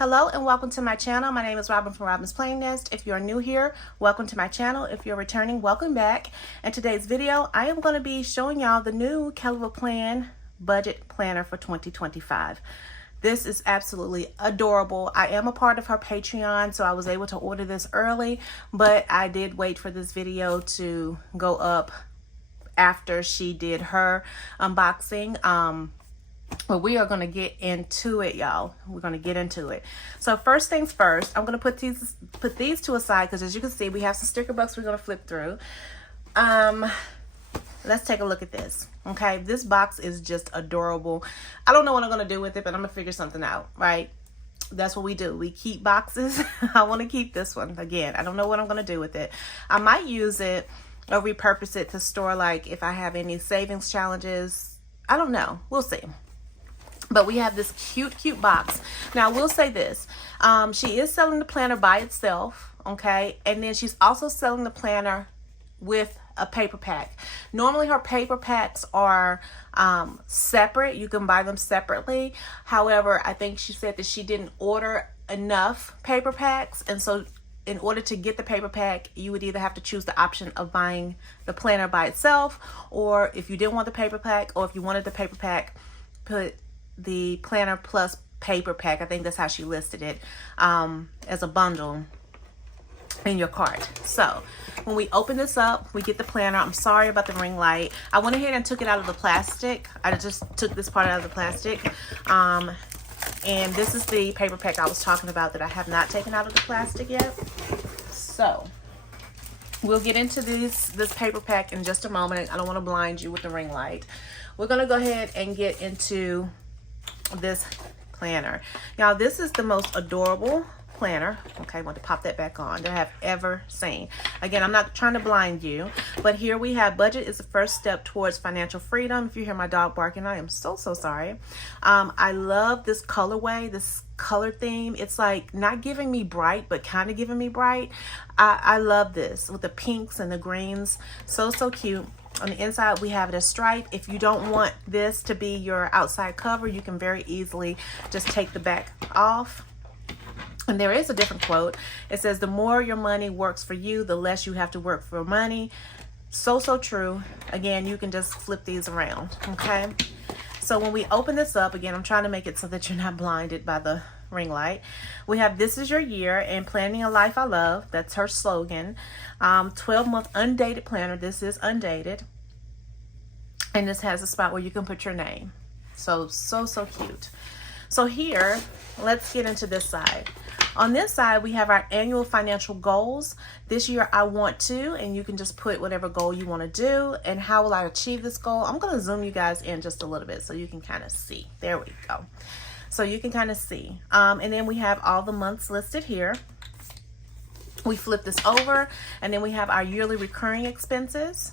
Hello and welcome to my channel. My name is Robin from Robin's Planning Nest. If you're new here, welcome to my channel. If you're returning, welcome back. In today's video, I am going to be showing y'all the new Kellofaplan budget planner for 2025. This is absolutely adorable. I am a part of her Patreon, so I was able to order this early, but I did wait for this video to go up after she did her unboxing. But we are going to get into it, y'all. We're going to get into it. So first things first, I'm going to put these to aside because as you can see, we have some sticker books we're going to flip through. Let's take a look at this. Okay, this box is just adorable. I don't know what I'm going to do with it, but I'm going to figure something out, right? That's what we do. We keep boxes. I want to keep this one. Again, I don't know what I'm going to do with it. I might use it or repurpose it to store, like if I have any savings challenges. I don't know. We'll see. But we have this cute box. Now, I will say this. She is selling the planner by itself, okay? And then she's also selling the planner with a paper pack. Normally, her paper packs are separate. You can buy them separately. However, I think she said that she didn't order enough paper packs. And so in order to get the paper pack, you would either have to choose the option of buying the planner by itself, or if you didn't want the paper pack, or if you wanted the paper pack, put the planner plus paper pack. I think that's how she listed it, as a bundle in your cart. So when we open this up, we get the planner. I'm sorry about the ring light. I went ahead and took it out of the plastic. I just took this part out of the plastic. And this is the paper pack I was talking about that I have not taken out of the plastic yet. So we'll get into this paper pack in just a moment. I don't want to blind you with the ring light. We're going to go ahead and get into this planner. Now, this is the most adorable planner, okay, I want to pop that back on, that I have ever seen. Again, I'm not trying to blind you, but here we have budget is the first step towards financial freedom. If you hear my dog barking, I am so sorry. I love this colorway, this color theme. It's like not giving me bright, but kind of giving me bright. I love this with the pinks and the greens. So cute. On the inside, we have it as stripe. If you don't want this to be your outside cover, you can very easily just take the back off. And there is a different quote. It says, the more your money works for you, the less you have to work for money. So true. Again, you can just flip these around, okay? So when we open this up, again, I'm trying to make it so that you're not blinded by the ring light. We have This Is Your Year and Planning a Life I Love. That's her slogan. 12-month undated planner. This is undated. And this has a spot where you can put your name. So cute. So here, let's get into this side. On this side, we have our annual financial goals. This year, I want to, and you can just put whatever goal you want to do. And how will I achieve this goal? I'm going to zoom you guys in just a little bit so you can kind of see. There we go. So you can kind of see. And then we have all the months listed here. We flip this over, and then we have our yearly recurring expenses.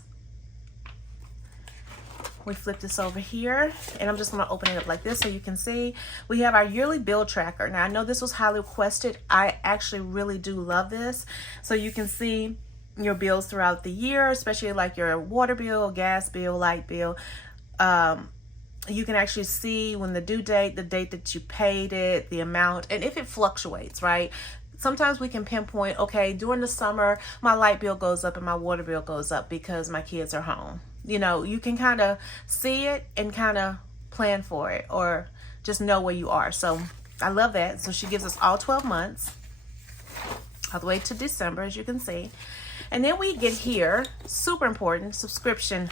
We flip this over here, and I'm just going to open it up like this so you can see. We have our yearly bill tracker. Now, I know this was highly requested. I actually really do love this. So you can see your bills throughout the year, especially like your water bill, gas bill, light bill. You can actually see when the due date, the date that you paid it, the amount, and if it fluctuates, right? Sometimes we can pinpoint, okay, during the summer, my light bill goes up and my water bill goes up because my kids are home. You know, you can kind of see it and kind of plan for it or just know where you are. So I love that. So she gives us all 12 months, all the way to December, as you can see. And then we get here, super important, subscription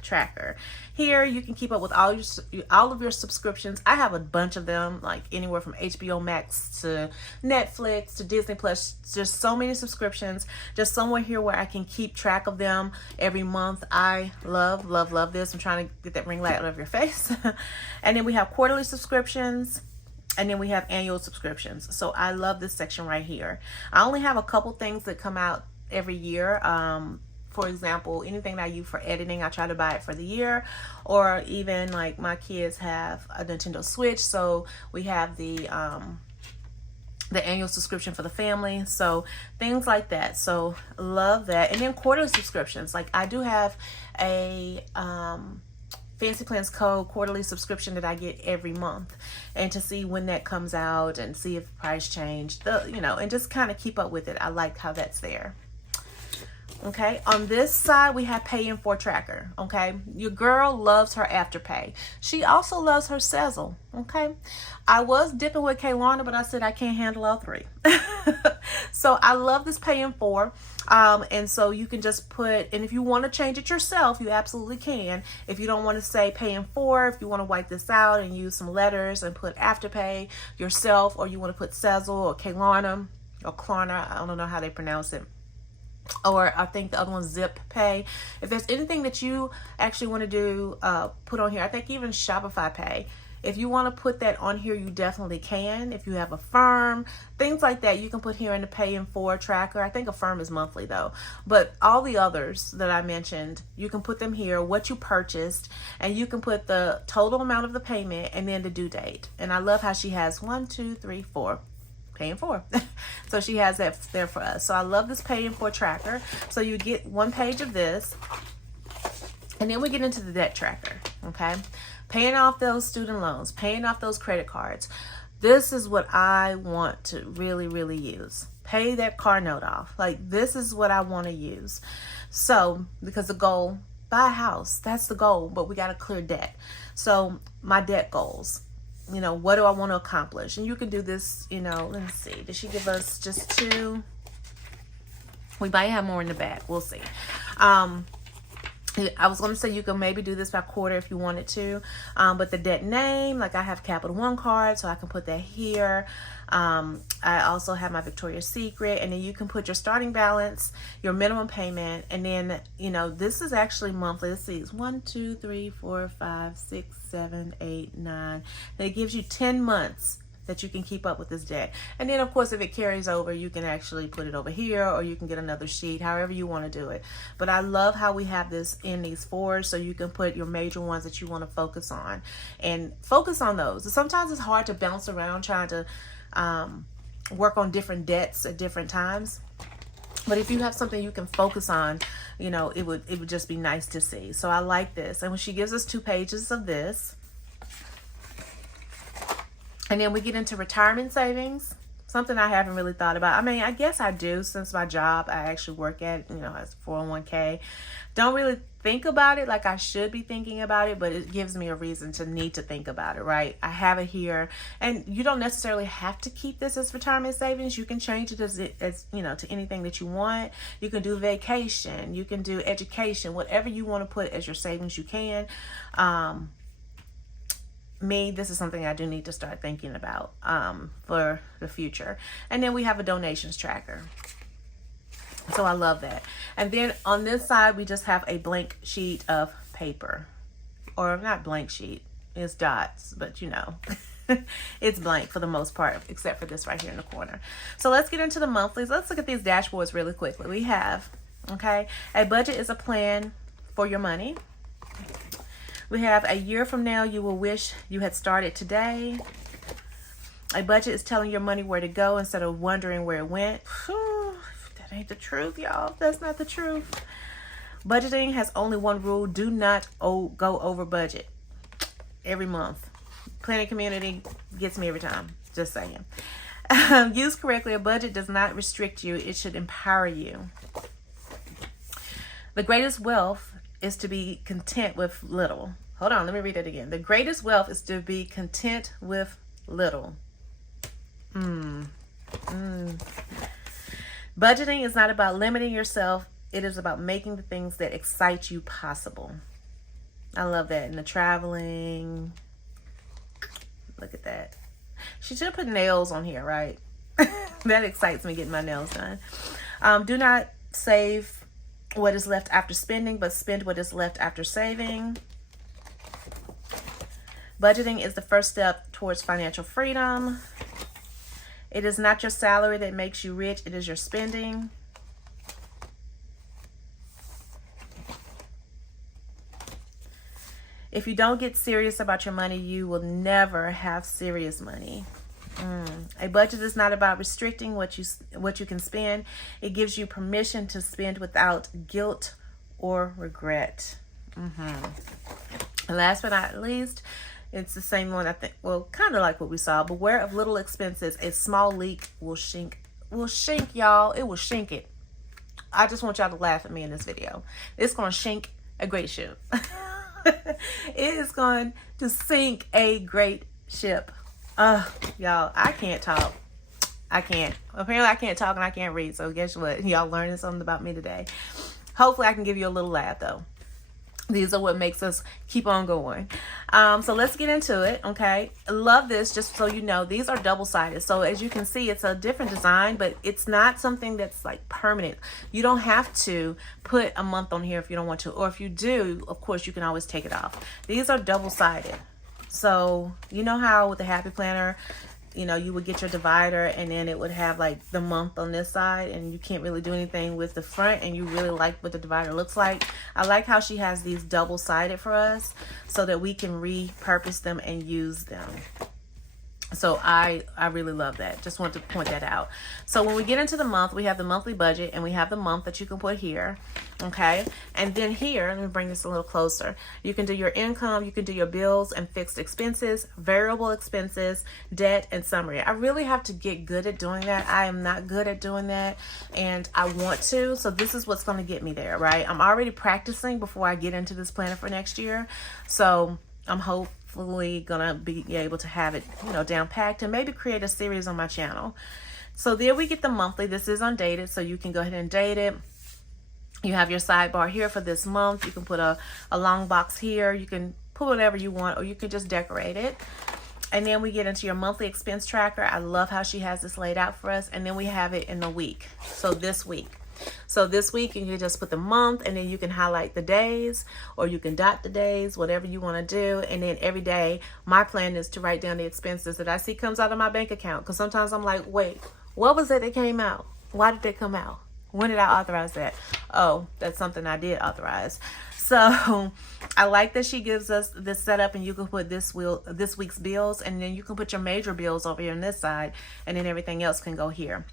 tracker. Here you can keep up with all of your subscriptions. I have a bunch of them, like anywhere from HBO Max to Netflix to Disney Plus. Just so many subscriptions. Just somewhere here where I can keep track of them every month. I love this. I'm trying to get that ring light out of your face. And then we have quarterly subscriptions. And then we have annual subscriptions. So I love this section right here. I only have a couple things that come out every year. For example, anything that I use for editing, I try to buy it for the year. Or even like my kids have a Nintendo Switch, so we have the annual subscription for the family. So things like that. So love that. And then quarterly subscriptions. Like I do have a Fancy Plans Code quarterly subscription that I get every month. and to see when that comes out and see if price changed, and just kind of keep up with it. I like how that's there. Okay, on this side we have pay in for tracker. Okay, your girl loves her Afterpay. She also loves her Sezzle. Okay, I was dipping with Kaylana, but I said I can't handle all three. So I love this pay in for. And so you can just put, and if you want to change it yourself, you absolutely can. If you don't want to say pay in for, if you want to wipe this out and use some letters and put Afterpay yourself, or you want to put Sezzle or Kaylana or Klarna, I don't know how they pronounce it. Or I think the other one's Zip Pay. If there's anything that you actually want to do, put on here. I think even Shopify Pay. If you want to put that on here, you definitely can. If you have a firm, things like that, you can put here in the pay in for tracker. I think a firm is monthly though. But all the others that I mentioned, you can put them here, what you purchased, and you can put the total amount of the payment and then the due date. And I love how she has 1, 2, 3, 4. Paying for. So she has that there for us. So I love this paying for tracker. So you get one page of this, and then we get into the debt tracker. Okay, paying off those student loans, paying off those credit cards. This is what I want to really, really use. Pay that car note off. Like, this is what I want to use. So because the goal, buy a house, that's the goal, but we got to clear debt. So my debt goals, what do I want to accomplish? And you can do this, let's see. Did she give us just 2? We might have more in the back. We'll see. I was going to say you can maybe do this by quarter if you wanted to. But the debt name, like I have Capital One card, so I can put that here. I also have my Victoria's Secret, and then you can put your starting balance, your minimum payment, and then, this is actually monthly. Let's see, it's 1, 2, 3, 4, 5, 6, 7, 8, 9. And it gives you 10 months that you can keep up with this debt. And then of course, if it carries over, you can actually put it over here, or you can get another sheet, however you want to do it. But I love how we have this in these 4s, so you can put your major ones that you want to focus on and focus on those. Sometimes it's hard to bounce around trying to work on different debts at different times. But if you have something you can focus on, it would just be nice to see. So I like this. And when she gives us 2 pages of this, and then we get into retirement savings, something I haven't really thought about. I mean, I guess I do, since my job, I actually work at, as 401k. Don't really think about it like I should be thinking about it, but it gives me a reason to need to think about it, right? I have it here, and you don't necessarily have to keep this as retirement savings. You can change it as to anything that you want. You can do vacation, you can do education, whatever you want to put as your savings, you can. This is something I do need to start thinking about for the future. And then we have a donations tracker. So I love that. And then on this side, we just have a blank sheet of paper. Or not blank sheet, it's dots, but it's blank for the most part, except for this right here in the corner. So let's get into the monthlies. Let's look at these dashboards really quickly. We have, a budget is a plan for your money. We have a year from now, you will wish you had started today. A budget is telling your money where to go instead of wondering where it went. Whew, that ain't the truth, y'all. That's not the truth. Budgeting has only one rule. Do not go over budget every month. Planning community gets me every time. Just saying. Used correctly, a budget does not restrict you. It should empower you. The greatest wealth is to be content with little. Hold on, let me read it again. The greatest wealth is to be content with little. Budgeting is not about limiting yourself. It is about making the things that excite you possible. I love that. And the traveling. Look at that. She should have put nails on here, right? That excites me, getting my nails done. Do not save what is left after spending, but spend what is left after saving. Budgeting is the first step towards financial freedom. It is not your salary that makes you rich. It is your spending. If you don't get serious about your money, you will never have serious money. A budget is not about restricting what you can spend. It gives you permission to spend without guilt or regret. And last but not least, It's the same one, I think. Well, kind of like what we saw. Beware of little expenses. A small leak will shink. Y'all. It will shink it. I just want y'all to laugh at me in this video. It's going to shink a great ship. It is going to sink a great ship. Y'all, I can't talk. I can't. Apparently I can't talk and I can't read. So guess what? Y'all learning something about me today. Hopefully I can give you a little laugh though. These are what makes us keep on going. So let's get into it, okay? Love this, just so you know, these are double-sided. So as you can see, it's a different design, but it's not something that's like permanent. You don't have to put a month on here if you don't want to, or if you do, of course, you can always take it off. These are double-sided. So you know how with the Happy Planner, you know, you would get your divider and then it would have like the month on this side and you can't really do anything with the front, and you really like what the divider looks like. I like how she has these double-sided for us so that we can repurpose them and use them. So I really love that. Just want to point that out. So when we get into the month, we have the monthly budget and we have the month that you can put here. Okay. And then here, let me bring this a little closer. You can do your income, you can do your bills and fixed expenses, variable expenses, debt, and summary. I really have to get good at doing that. I am not good at doing that and I want to. So this is what's going to get me there, right? I'm already practicing before I get into this planner for next year. So I'm hopefully gonna be able to have it, you know, down packed and maybe create a series on my channel. So there we get the monthly. This is undated, so you can go ahead and date it. You have your sidebar here for this month. You can put a long box here. You can put whatever you want, or you can just decorate it. And then we get into your monthly expense tracker. I love how she has this laid out for us. And then we have it in the week. So this week. So this week you can just put the month and then you can highlight the days, or you can dot the days, whatever you want to do. And then every day my plan is to write down the expenses that I see comes out of my bank account. Because sometimes I'm like, wait, what was it that came out? Why did they come out? When did I authorize that? Oh, that's something I did authorize. So I like that she gives us this setup, and you can put this week's bills, and then you can put your major bills over here on this side, and then everything else can go here.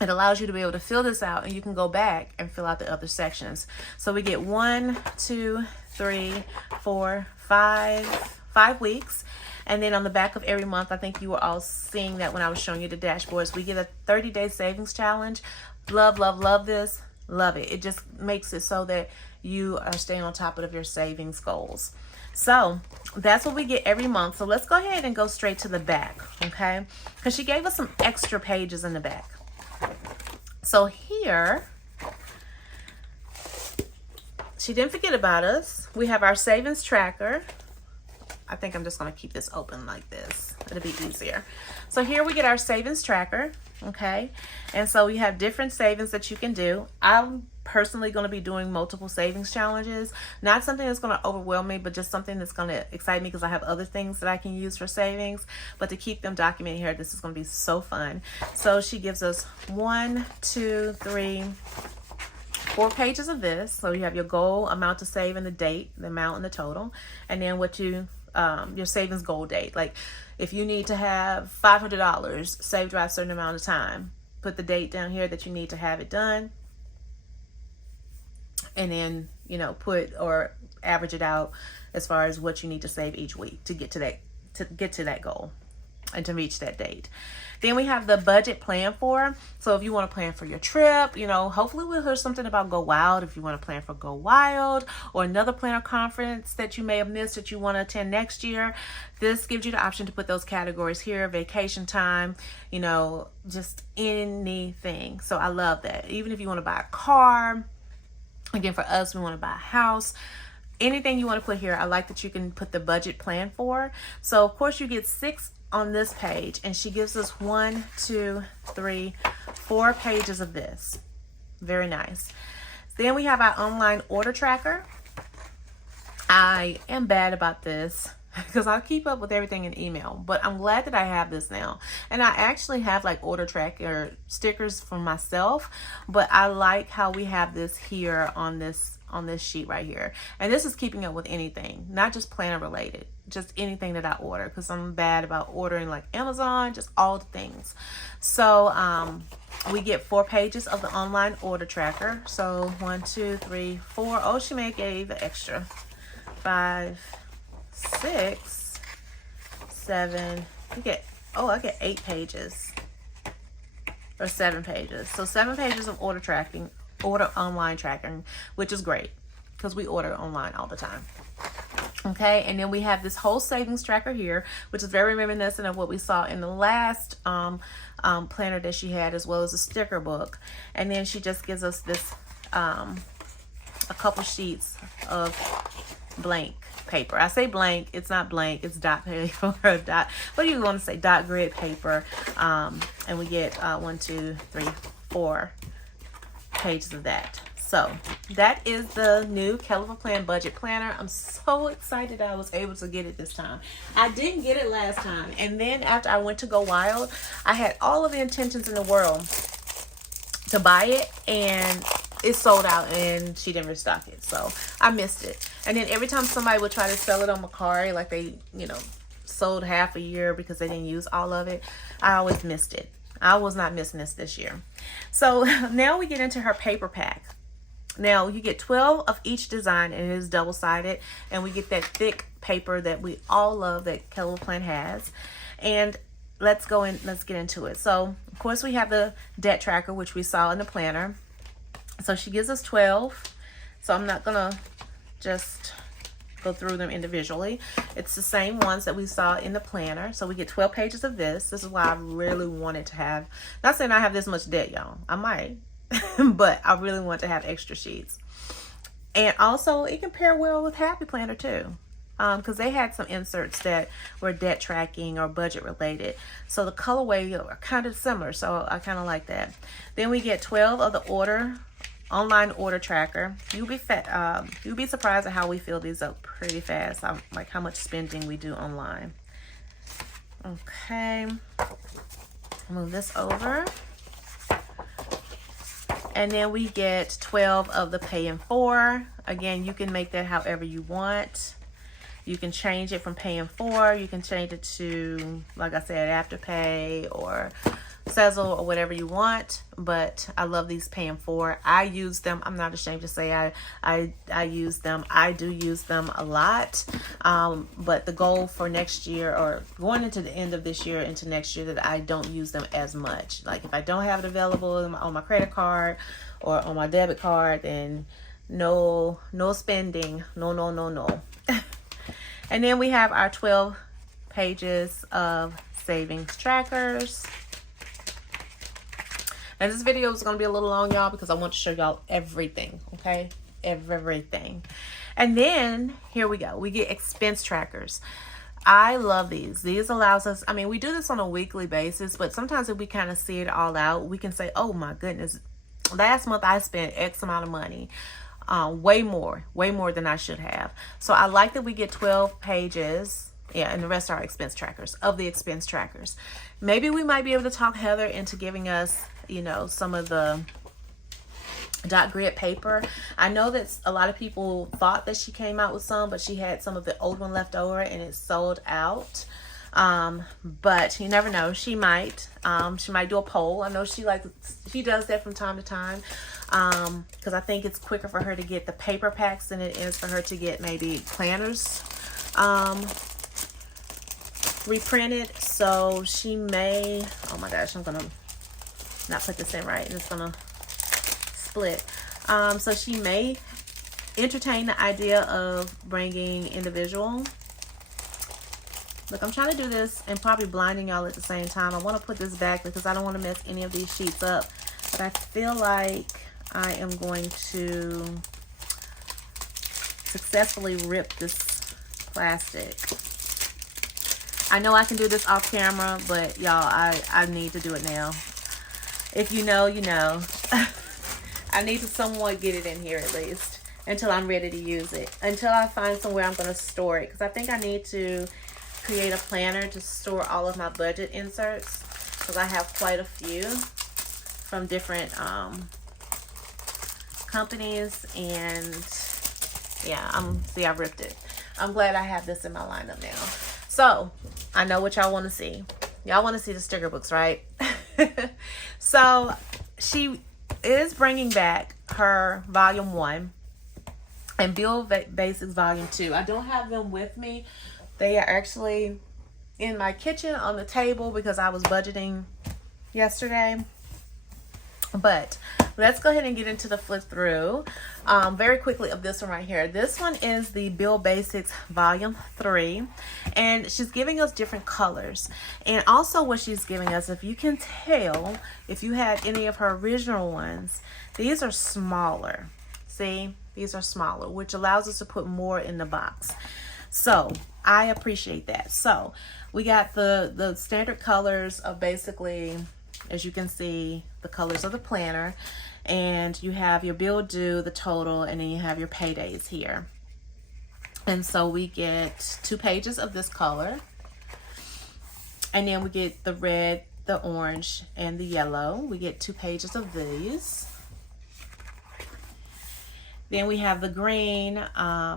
It allows you to be able to fill this out, and you can go back and fill out the other sections. So we get 1, 2, 3, 4, 5 weeks. And then on the back of every month, I think you were all seeing that when I was showing you the dashboards, we get a 30-day savings challenge. Love, love, love this. Love it. It just makes it so that you are staying on top of your savings goals. So that's what we get every month. So let's go ahead and go straight to the back, okay? Because she gave us some extra pages in the back. So here, she didn't forget about us. We have our savings tracker. I think I'm just going to keep this open like this. It'll be easier. So here we get our savings tracker, okay? And so we have different savings that you can do. I'm personally going to be doing multiple savings challenges. Not something that's going to overwhelm me, but just something that's going to excite me because I have other things that I can use for savings. But to keep them documented here, this is going to be so fun. So she gives us 1, 2, 3, 4 pages of this. So you have your goal, amount to save, and the date, the amount and the total. And then what you your savings goal date. Like if you need to have $500 saved by a certain amount of time, put the date down here that you need to have it done. And then, you know, put or average it out as far as what you need to save each week to get to that goal and to reach that date. Then we have the budget plan for. So if you want to plan for your trip, you know, hopefully we'll hear something about Go Wild. If you want to plan for Go Wild or another planner conference that you may have missed that you want to attend next year, this gives you the option to put those categories here, vacation time, you know, just anything. So I love that. Even if you want to buy a car, again, for us, we want to buy a house. Anything you want to put here, I like that you can put the budget plan for. So of course you get 6 on this page, and she gives us 1, 2, 3, 4 pages of this. Very nice. Then we have our online order tracker. I am bad about this because I keep up with everything in email, but I'm glad that I have this now. And I actually have like order tracker stickers for myself, but I like how we have this here on this sheet right here. And this is keeping up with anything, not just planner related, just anything that I order, because I'm bad about ordering like Amazon, just all the things. So we get 4 pages of the online order tracker. So 1, 2, 3, 4. Oh, she may have gave an extra 5, 6, 7, you get, oh, I get 8 pages or 7 pages. So 7 pages of order tracking, order online tracking, which is great because we order online all the time. Okay, and then we have this whole savings tracker here, which is very reminiscent of what we saw in the last planner that she had, as well as a sticker book. And then she just gives us this a couple sheets of blank paper. I say blank, it's not blank, it's dot paper or dot, what do you want to say, dot grid paper. And we get 1, 2, 3, 4 pages of that. So that is the new Kellofaplan budget planner. I'm so excited I was able to get it this time. I didn't get it last time, and then after I went to go wild, I had all of the intentions in the world to buy it, and it sold out and she didn't restock it, so I missed it. And then every time somebody would try to sell it on Mercari, like they, you know, sold half a year because they didn't use all of it, I always missed it. I was not missing this year. So now we get into her paper pack. Now you get 12 of each design, and it is double-sided, and we get that thick paper that we all love that Kellofaplan has. And let's get into it. So of course we have the debt tracker, which we saw in the planner. So she gives us 12. So I'm not gonna just go through them individually. It's the same ones that we saw in the planner. So we get 12 pages of this. This is why I really wanted to have, not saying I have this much debt, y'all. I might. But I really want to have extra sheets. And also it can pair well with Happy Planner too, because they had some inserts that were debt tracking or budget related, so the colorway are kind of similar, so I kind of like that. Then we get 12 of the online order tracker. You'll be surprised at how we fill these up pretty fast, like how much spending we do online. Okay, move this over. And then we get 12 of the pay in 4. Again, you can make that however you want. You can change it from pay in 4. You can change it to, like I said, Afterpay or Sezzle or whatever you want. But I love these pay in 4. I use them. I'm not ashamed to say I use them. I do use them a lot. But the goal for next year, or going into the end of this year into next year, that I don't use them as much. Like if I don't have it available on my credit card or on my debit card, then no spending. No. And then we have our 12 pages of savings trackers. Now this video is going to be a little long, y'all, because I want to show y'all everything, okay? Everything. And then here we go. We get expense trackers. I love these. These allows us, I mean, we do this on a weekly basis, but sometimes if we kind of see it all out, we can say, oh my goodness, last month I spent X amount of money. Way more than I should have. So I like that we get 12 pages, yeah, and the rest are expense trackers, of the expense trackers. Maybe we might be able to talk Heather into giving us, you know, some of the dot grid paper. I know that a lot of people thought that she came out with some, but she had some of the old one left over and it sold out. But you never know, she might do a poll. I know she does that from time to time, because I think it's quicker for her to get the paper packs than it is for her to get maybe planners reprinted. So she may, oh my gosh, I'm gonna not put this in right, and it's gonna split. So she may entertain the idea of bringing individual. Look, I'm trying to do this and probably blinding y'all at the same time. I want to put this back because I don't want to mess any of these sheets up. But I feel like I am going to successfully rip this plastic. I know I can do this off camera, but y'all, I need to do it now. If you know, you know. I need to somewhat get it in here at least until I'm ready to use it. Until I find somewhere I'm going to store it. Because I think I need to create a planner to store all of my budget inserts, because I have quite a few from different companies. And yeah, see, I ripped it. I'm glad I have this in my lineup now. So I know what y'all want to see. Y'all want to see the sticker books, right? So she is bringing back her volume 1 and Build Basics volume 2. I don't have them with me. They are actually in my kitchen on the table because I was budgeting yesterday. But let's go ahead and get into the flip through very quickly of this one right here. This one is the Bill Basics Volume 3, and she's giving us different colors. And also what she's giving us, if you can tell, if you had any of her original ones, these are smaller. See, these are smaller, which allows us to put more in the box. So I appreciate that. So we got the standard colors of basically, as you can see, the colors of the planner, and you have your bill due, the total, and then you have your paydays here. And so we get 2 pages of this color, and then we get the red, the orange, and the yellow. We get 2 pages of these. Then we have the green, I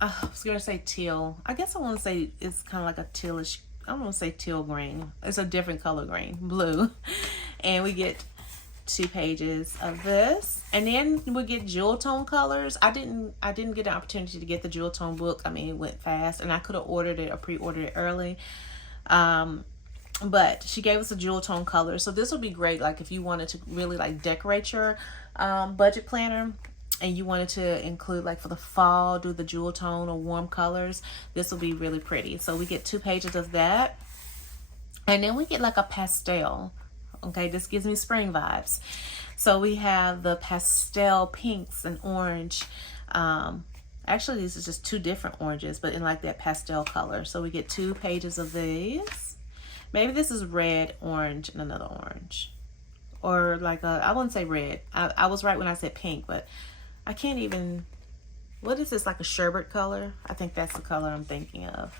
was gonna say teal. I guess I want to say it's kind of like a tealish, I don't want to say teal green. It's a different color green, blue. And we get 2 pages of this. And then we get jewel tone colors. I didn't get an opportunity to get the jewel tone book. I mean, it went fast, and I could have ordered it or pre-ordered it early. But she gave us a jewel tone color. So this would be great, like if you wanted to really like decorate your budget planner, and you wanted to include, like for the fall, do the jewel tone or warm colors, this will be really pretty. So we get 2 pages of that. And then we get like a pastel. Okay, this gives me spring vibes. So we have the pastel pinks and orange. Actually, these are just 2 different oranges, but in like that pastel color. So we get 2 pages of these. Maybe this is red, orange, and another orange. Or like I wouldn't say red. I was right when I said pink, but I can't even, what is this, like a sherbet color? I think that's the color I'm thinking of.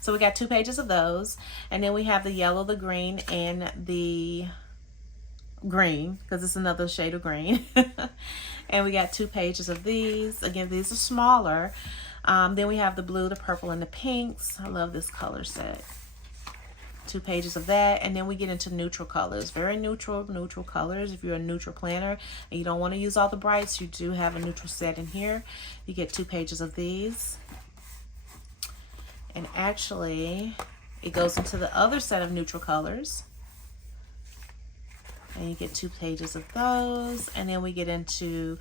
So we got 2 pages of those, and then we have the yellow, the green, and the green, because it's another shade of green. And we got 2 pages of these. Again, these are smaller. Then we have the blue, the purple, and the pinks. I love this color set. 2 pages of that, and then we get into neutral colors. Very neutral colors. If you're a neutral planner and you don't want to use all the brights, you do have a neutral set in here. You get 2 pages of these, and actually it goes into the other set of neutral colors, and you get 2 pages of those. And then we get into,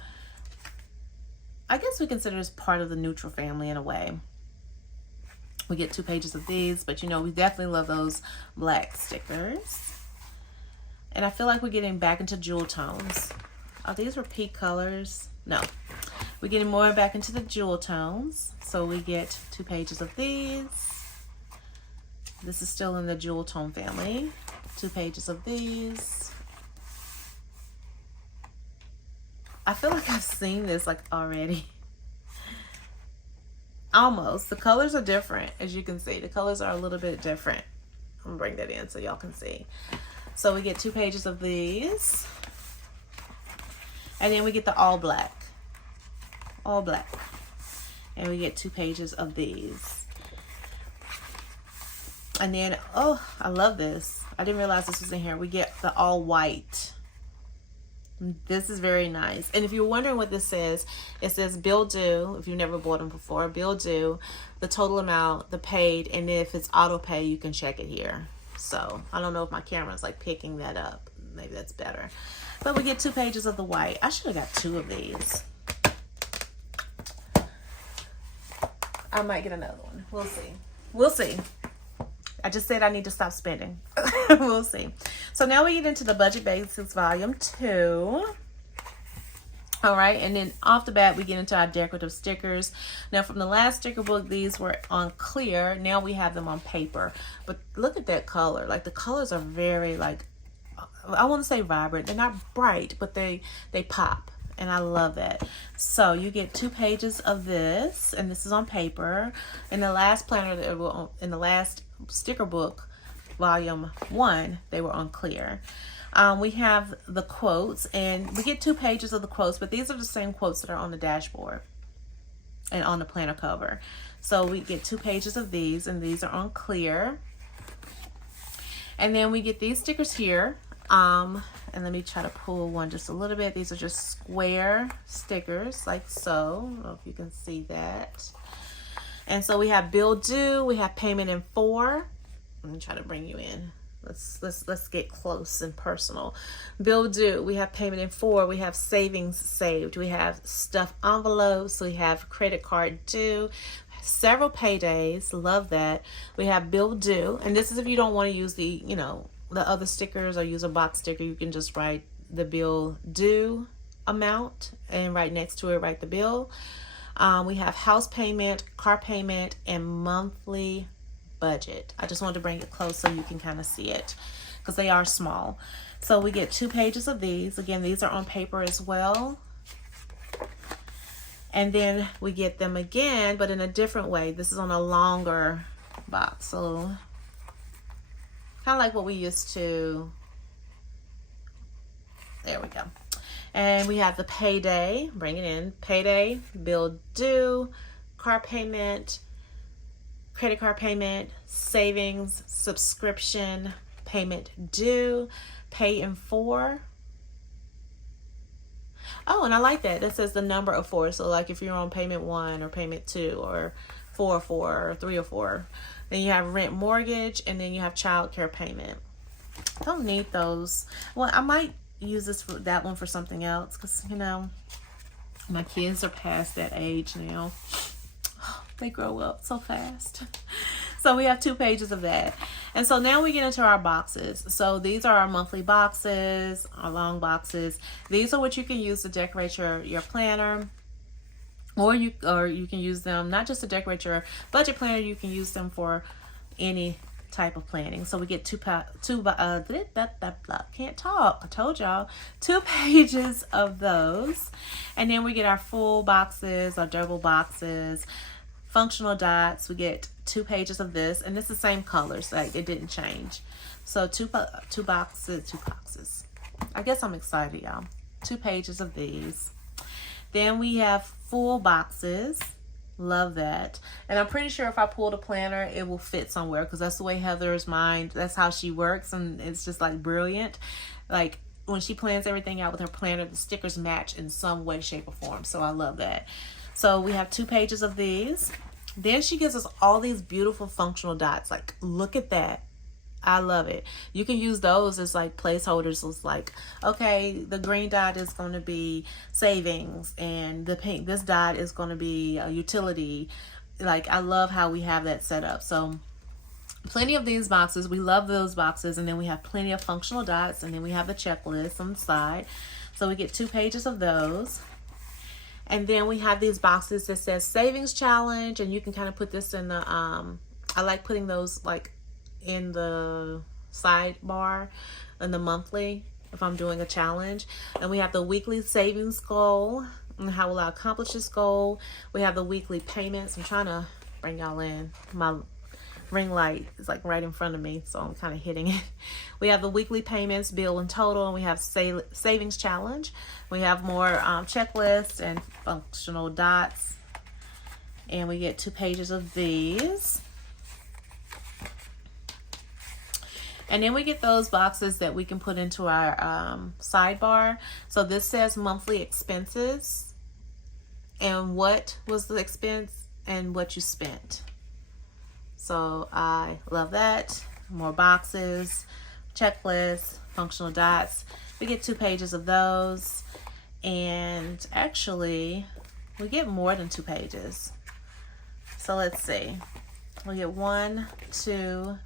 I guess we consider this part of the neutral family in a way. We get 2 pages of these, but you know, we definitely love those black stickers. And I feel like we're getting back into jewel tones. Oh, these were peak colors. No, we're getting more back into the jewel tones. So we get 2 pages of these. This is still in the jewel tone family. 2 pages of these. I feel like I've seen this like already. Almost. The colors are different, as you can see. The colors are a little bit different. I'm gonna bring that in so y'all can see. So we get 2 pages of these, and then we get the all black, and we get 2 pages of these. And then, oh, I love this. I didn't realize this was in here. We get the all white. This is very nice. And if you're wondering what this says, it says bill due. If you've never bought them before, bill due, the total amount, the paid, and if it's auto pay, you can check it here. So I don't know if my camera's like picking that up. Maybe that's better. But we get 2 pages of the white. I should have got 2 of these. I might get another one. We'll see. We'll see. I just said I need to stop spending. We'll see. So now we get into the Budget Basics Volume 2. All right, and then off the bat, we get into our decorative stickers. Now, from the last sticker book, these were on clear. Now we have them on paper. But look at that color. Like, the colors are very, like, I want to say vibrant. They're not bright, but they pop. And I love that. So you get 2 pages of this, and this is on paper. In the last planner, in the last sticker book, Volume 1, they were on clear. We have the quotes, and we get 2 pages of the quotes, but these are the same quotes that are on the dashboard and on the planner cover. So we get 2 pages of these, and these are on clear. And then we get these stickers here. And let me try to pull one just a little bit. These are just square stickers, like so. I don't know if you can see that. And so we have bill due, we have payment in 4. Let me try to bring you in. Let's get close and personal. Bill due, we have payment in 4, we have savings saved, we have stuffed envelopes, we have credit card due, several paydays, love that. We have bill due, and this is if you don't want to use the, the other stickers or use a box sticker, you can just write the bill due amount and right next to it write the bill. We have house payment, car payment, and monthly budget. I just wanted to bring it close so you can kind of see it because they are small. So we get 2 pages of these. Again, these are on paper as well. And then we get them again, but in a different way. This is on a longer box. So kind of like what we used to. There we go. And we have the payday, bring it in, payday, bill due, car payment, credit card payment, savings, subscription, payment due, pay in 4. Oh, and I like that. That says the number of 4. So like if you're on payment 1 or payment 2 or 4 or 4 or 3 or 4, then you have rent, mortgage, and then you have child care payment. Don't need those. Well, I might use that one for something else because my kids are past that age now. They grow up so fast. So we have 2 pages of that. And so now we get into our boxes. So these are our monthly boxes, our long boxes. These are what you can use to decorate your planner. Or you can use them not just to decorate your budget planner, you can use them for any type of planning. So we get can't talk. I told y'all 2 pages of those. And then we get our full boxes, our double boxes, functional dots. We get 2 pages of this, and it's the same colors, like it didn't change. So two boxes. I guess I'm excited, y'all. 2 pages of these. Then we have full boxes. Love that. And I'm pretty sure if I pulled a planner, it will fit somewhere because that's the way Heather's mind, that's how she works, and it's just like brilliant. Like when she plans everything out with her planner, the stickers match in some way, shape, or form. So I love that. So we have 2 pages of these. Then she gives us all these beautiful functional dots. Like, look at that. I love it. You can use those as like placeholders. It's like, okay, the green dot is going to be savings, and the pink, this dot is going to be a utility. Like, I love how we have that set up. So plenty of these boxes. We love those boxes. And then we have plenty of functional dots, and then we have the checklist on the side. So we get 2 pages of those. And then we have these boxes that says savings challenge, and you can kind of put this in the I like putting those like in the sidebar in the monthly if I'm doing a challenge. And we have the weekly savings goal and how will I accomplish this goal. We have the weekly payments. I'm trying to bring y'all in. My ring light is like right in front of me, so I'm kind of hitting it. We have the weekly payments, bill in total, and we have savings challenge. We have more checklists and functional dots, and we get 2 pages of these. And then we get those boxes that we can put into our sidebar. So this says monthly expenses and what was the expense and what you spent. So I love that. More boxes, checklists, functional dots. We get 2 pages of those. And actually, we get more than 2 pages. So let's see. We get 1, 2,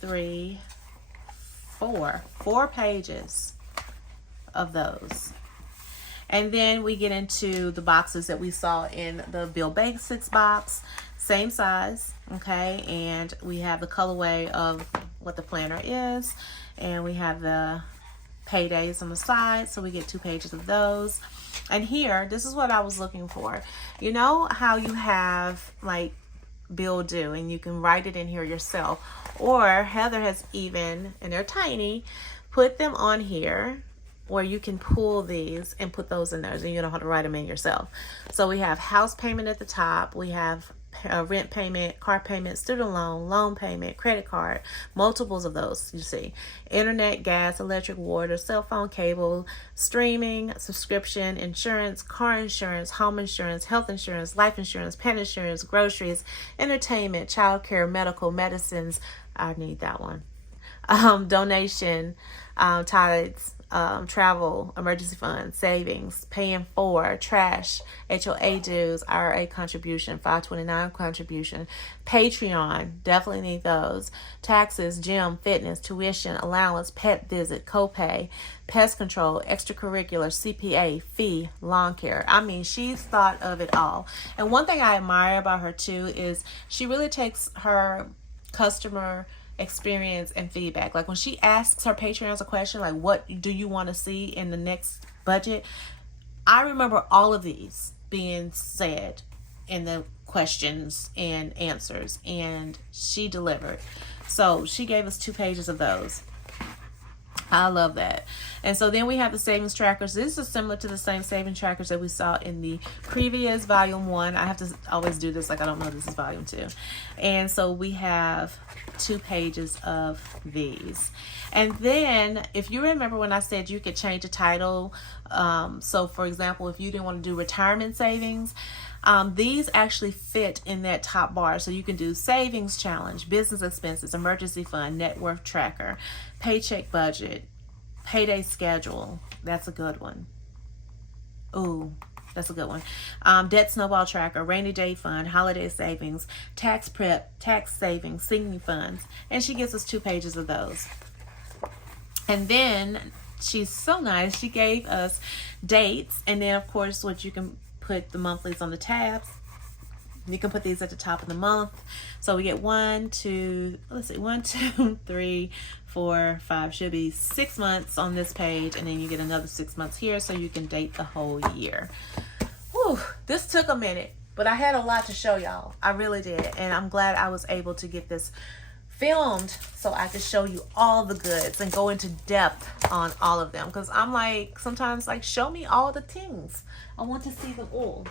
3, 4. 4 pages of those. And then we get into the boxes that we saw in the Bill Basics box. Same size, okay? And we have the colorway of what the planner is. And we have the paydays on the side. So we get 2 pages of those. And here, this is what I was looking for. You know how you have like bill due and you can write it in here yourself, or Heather has even, and they're tiny, put them on here where you can pull these and put those in there, and you don't have to write them in yourself. So we have house payment at the top, we have rent payment, car payment, student loan, loan payment, credit card, multiples of those, you see. Internet, gas, electric, water, cell phone, cable, streaming, subscription, insurance, car insurance, home insurance, health insurance, life insurance, pet insurance, groceries, entertainment, childcare, medical, medicines. I need that one. Donation, tithes, travel, emergency funds, savings, paying for, trash, HOA dues, IRA contribution, 529 contribution, Patreon, definitely need those, taxes, gym, fitness, tuition, allowance, pet visit, copay, pest control, extracurricular, CPA, fee, lawn care. I mean, she's thought of it all. And one thing I admire about her too is she really takes her customer experience and feedback. Like when she asks her Patreons a question like, what do you want to see in the next budget? I remember all of these being said in the questions and answers, and she delivered. So she gave us 2 pages of those. I love that. And so then we have the savings trackers. This is similar to the same savings trackers that we saw in the previous volume 1. I have to always do this like I don't know this is volume 2. And so we have 2 pages of these. And then if you remember when I said you could change the title, so for example, if you didn't want to do retirement savings, these actually fit in that top bar. So you can do savings challenge, business expenses, emergency fund, net worth tracker, paycheck budget, payday schedule. That's a good one. Ooh, that's a good one. Debt snowball tracker, rainy day fund, holiday savings, tax prep, tax savings, sinking funds. And she gives us 2 pages of those. And then she's so nice. She gave us dates. And then of course, what you can put the monthlies on the tabs. You can put these at the top of the month. So we get 1, 2, 3, 4, 5, should be 6 months on this page, and then you get another 6 months here, so you can date the whole year. Whew, this took a minute, but I had a lot to show y'all. I really did, and I'm glad I was able to get this filmed so I could show you all the goods and go into depth on all of them, because I'm like, sometimes like, show me all the things. I want to see them all.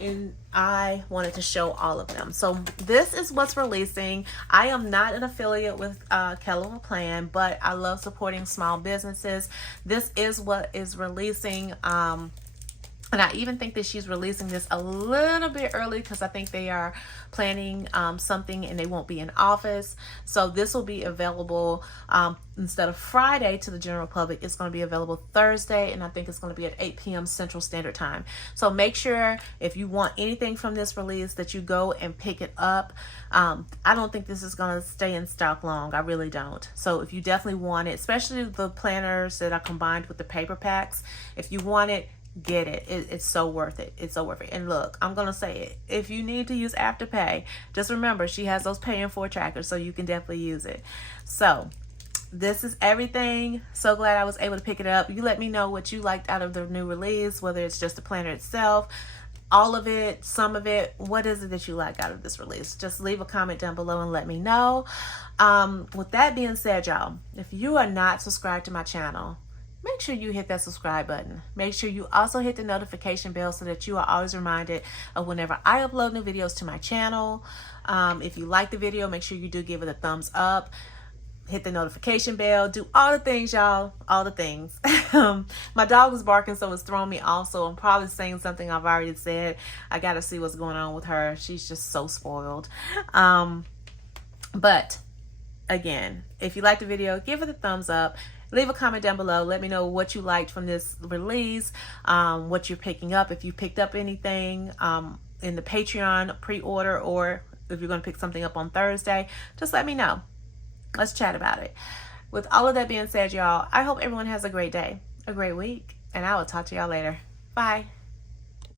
And I wanted to show all of them. So this is what's releasing. I am not an affiliate with Kellofaplan, but I love supporting small businesses. This is what is releasing. And I even think that she's releasing this a little bit early because I think they are planning something and they won't be in office. So this will be available instead of Friday to the general public. It's going to be available Thursday, and I think it's going to be at 8 p.m. Central Standard Time. So make sure if you want anything from this release that you go and pick it up. I don't think this is going to stay in stock long. I really don't. So if you definitely want it, especially the planners that are combined with the paper packs, if you want it, get it. It's so worth it. It's so worth it. And look, I'm gonna say it, if you need to use Afterpay, just remember she has those paying for trackers, so you can definitely use it. So this is everything. So glad I was able to pick it up. You let me know what you liked out of the new release, whether it's just the planner itself, all of it, some of it. What is it that you like out of this release? Just leave a comment down below and let me know. With that being said, y'all, if you are not subscribed to my channel, make sure you hit that subscribe button. Make sure you also hit the notification bell so that you are always reminded of whenever I upload new videos to my channel. If you like the video, make sure you do give it a thumbs up. Hit the notification bell. Do all the things, y'all. All the things. My dog was barking, so it's throwing me off. So I'm probably saying something I've already said. I got to see what's going on with her. She's just so spoiled. But again, if you like the video, give it a thumbs up. Leave a comment down below. Let me know what you liked from this release, what you're picking up, if you picked up anything in the Patreon pre-order, or if you're going to pick something up on Thursday. Just let me know. Let's chat about it. With all of that being said, y'all, I hope everyone has a great day, a great week, and I will talk to y'all later. Bye.